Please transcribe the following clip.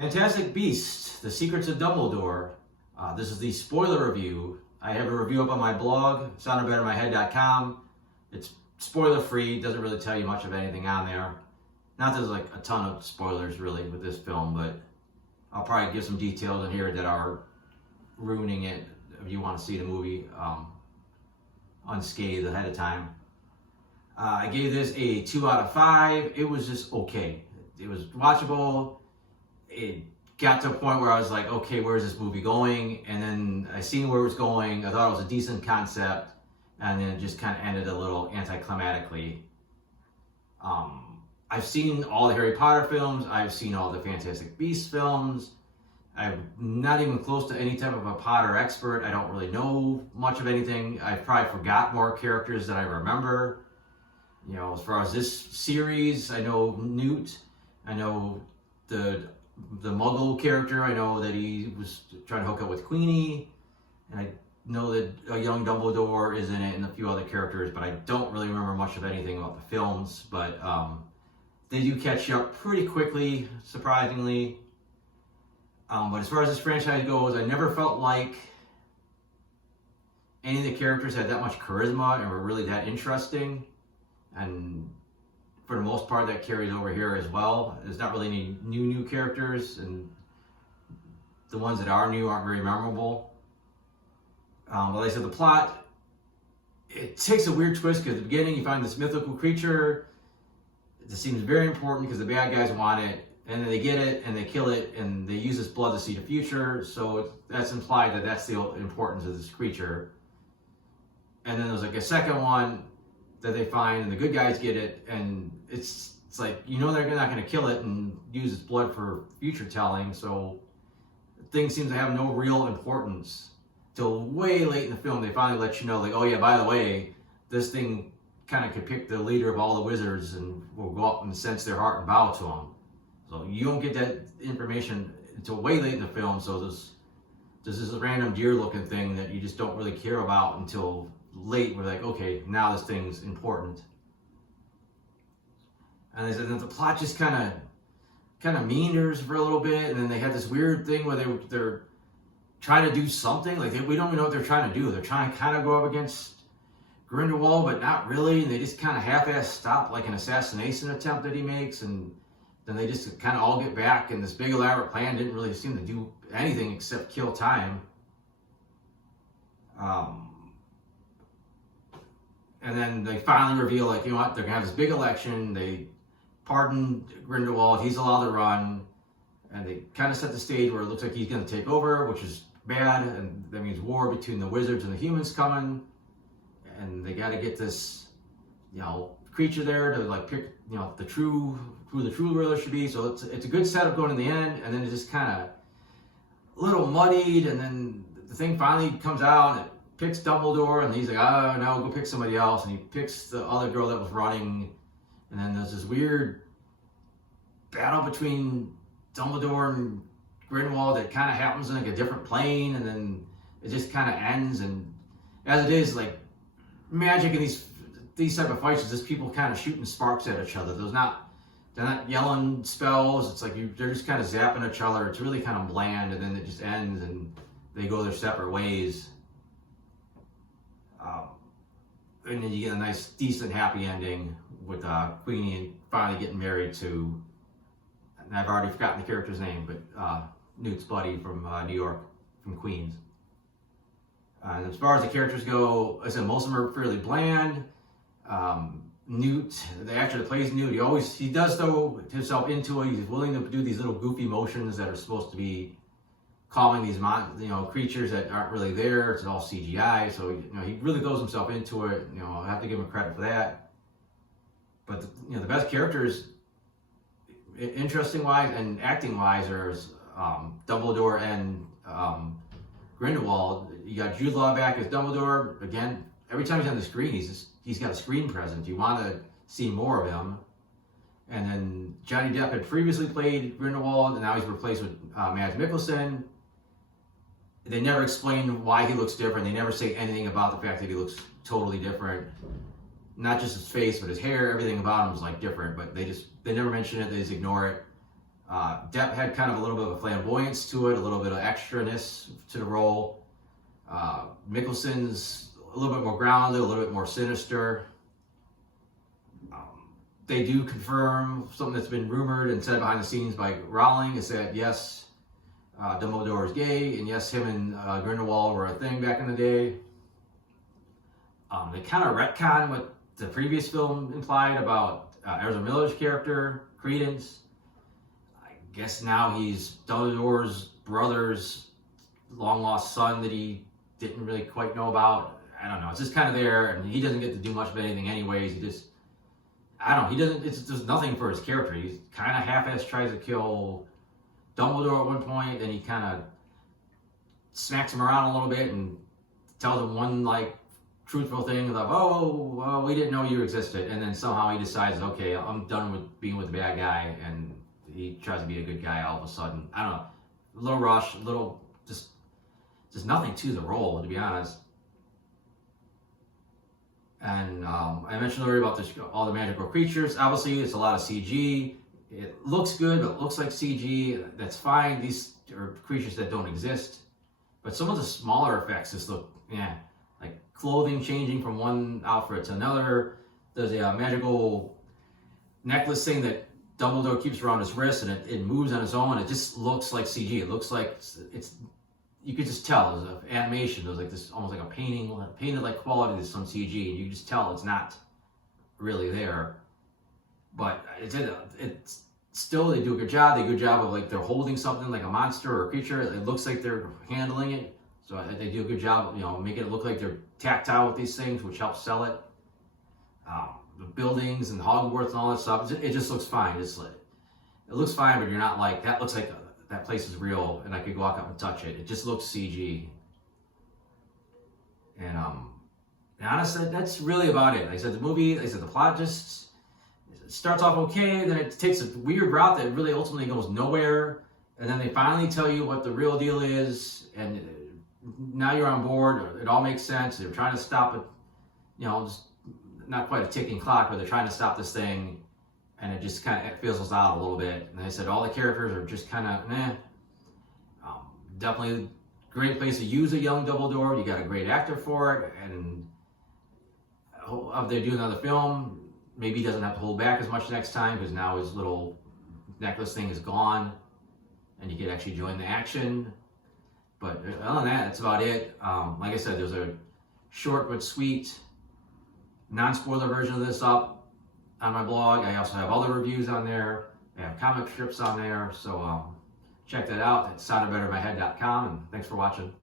Fantastic Beasts: The Secrets of Dumbledore. This is the spoiler review. I have a review up on my blog, soundedbettermyhead.com. It's spoiler free, doesn't really tell you much of anything on there. Not that there's like a ton of spoilers really with this film, but I'll probably give some details in here that are ruining it if you want to see the movie unscathed ahead of time. I gave this a 2 out of 5. It was just okay. It was watchable. It got to a point where I was like, okay, where's this movie going? And then I seen where it was going. I thought it was a decent concept, and then it just kind of ended a little anticlimactically. I've seen all the Harry Potter films. I've seen all the Fantastic Beasts films. I'm not even close to any type of a Potter expert. I don't really know much of anything. I probably forgot more characters than I remember. You know, as far as this series, I know Newt. I know the Muggle character. I know that he was trying to hook up with Queenie. And I know that a young Dumbledore is in it and a few other characters, but I don't really remember much of anything about the films. But they do catch you up pretty quickly, surprisingly. But as far as this franchise goes, I never felt like any of the characters had that much charisma and were really that interesting. And for the most part, that carries over here as well. There's not really any new characters, and the ones that are new aren't very memorable. But like I said, the plot, it takes a weird twist because at the beginning you find this mythical creature. It seems very important because the bad guys want it, and then they get it and they kill it, and they use its blood to see the future. So that's implied that that's the importance of this creature. And then there's like a second one that they find, and the good guys get it, and it's like, you know, they're not going to kill it and use its blood for future telling. So things seem to have no real importance till way late in the film. They finally let you know, like, oh yeah, by the way, this thing kind of could pick the leader of all the wizards and will go up and sense their heart and bow to him. So you don't get that information until way late in the film. So there's this random deer-looking thing that you just don't really care about until late. We're like, okay, now this thing's important. And they said that the plot just kind of meanders for a little bit, and then they had this weird thing where they're trying to do something. Like we don't even know what they're trying to do. They're trying to kind of go up against Grindelwald, but not really. And they just kind of half-ass stop like an assassination attempt that he makes, and then they just kind of all get back. And this big elaborate plan didn't really seem to do anything except kill time. And then they finally reveal, like, you know what, they're going to have this big election. They pardon Grindelwald. He's allowed to run. And they kind of set the stage where it looks like he's going to take over, which is bad. And that means war between the wizards and the humans coming. And they got to get this, you know, creature there to, like, pick, you know, who the true ruler should be. So it's a good setup going in the end. And then it's just kind of a little muddied. And then the thing finally comes out and it picks Dumbledore, and he's like, oh, no, go pick somebody else. And he picks the other girl that was running. And then there's this weird battle between Dumbledore and Grindelwald that kind of happens in like a different plane, and then it just kind of ends. And as it is, like, magic in these type of fights is just people kind of shooting sparks at each other. They're not yelling spells. It's like they're just kind of zapping each other. It's really kind of bland, and then it just ends, and they go their separate ways. And then you get a nice, decent, happy ending with Queenie finally getting married to, and I've already forgotten the character's name, but Newt's buddy from New York, from Queens. And as far as the characters go, I said most of them are fairly bland. Newt, the actor that plays Newt, he does throw himself into it. He's willing to do these little goofy motions that are supposed to be calming these creatures that aren't really there. It's all CGI, so he really throws himself into it. I have to give him credit for that. But the best characters, interesting wise and acting wise, are Dumbledore and Grindelwald. You got Jude Law back as Dumbledore again. Every time he's on the screen, he's got a screen presence. You want to see more of him. And then Johnny Depp had previously played Grindelwald, and now he's replaced with Mads Mikkelsen. They never explain why he looks different. They never say anything about the fact that he looks totally different. Not just his face, but his hair, everything about him is like different. But they never mention it. They just ignore it. Depp had kind of a little bit of a flamboyance to it, a little bit of extraness to the role. Mikkelsen's a little bit more grounded, a little bit more sinister. They do confirm something that's been rumored and said behind the scenes by Rowling, is that yes, Dumbledore was gay, and yes, him and Grindelwald were a thing back in the day. They kind of retcon what the previous film implied about Ezra Miller's character, Credence. I guess now he's Dumbledore's brother's long-lost son that he didn't really quite know about. I don't know. It's just kind of there, and he doesn't get to do much of anything anyways. He just, I don't know. He doesn't. There's nothing for his character. He's kind of half-ass tries to kill Dumbledore at one point, then he kind of smacks him around a little bit and tells him one like truthful thing like, "Oh, well, we didn't know you existed," and then somehow he decides, "Okay, I'm done with being with the bad guy," and he tries to be a good guy all of a sudden. I don't know. A little rush, a little just nothing to the role, to be honest. And I mentioned earlier about all the magical creatures. Obviously, it's a lot of CG. It looks good, but it looks like CG. That's fine. These are creatures that don't exist. But some of the smaller effects just look, like clothing changing from one outfit to another. There's a magical necklace thing that Dumbledore keeps around his wrist, and it moves on its own. It just looks like CG. It looks like it's you could just tell there's an animation. There's like this almost like a painted like quality to some CG, and you can just tell it's not really there. But it's still, they do a good job. They do a good job of like they're holding something like a monster or a creature. It looks like they're handling it. So they do a good job of, making it look like they're tactile with these things, which helps sell it. The buildings and Hogwarts and all that stuff, it just looks fine. It's like, it looks fine, but you're not like, that looks like that place is real and I could walk up and touch it. It just looks CG. And honestly, that's really about it. Like I said, the plot just starts off okay, then it takes a weird route that really ultimately goes nowhere, and then they finally tell you what the real deal is, and now you're on board. It all makes sense. They're trying to stop it, just not quite a ticking clock, but they're trying to stop this thing, and it just kind of fizzles out a little bit. And they said all the characters are just kind of meh. Definitely a great place to use a young Dumbledore. You got a great actor for it, and if they do another film, maybe he doesn't have to hold back as much next time because now his little necklace thing is gone and you can actually join the action. But other than that, that's about it. Like I said, there's a short but sweet non-spoiler version of this up on my blog. I also have other reviews on there. I have comic strips on there. So check that out at soundedbettermyhead.com, and thanks for watching.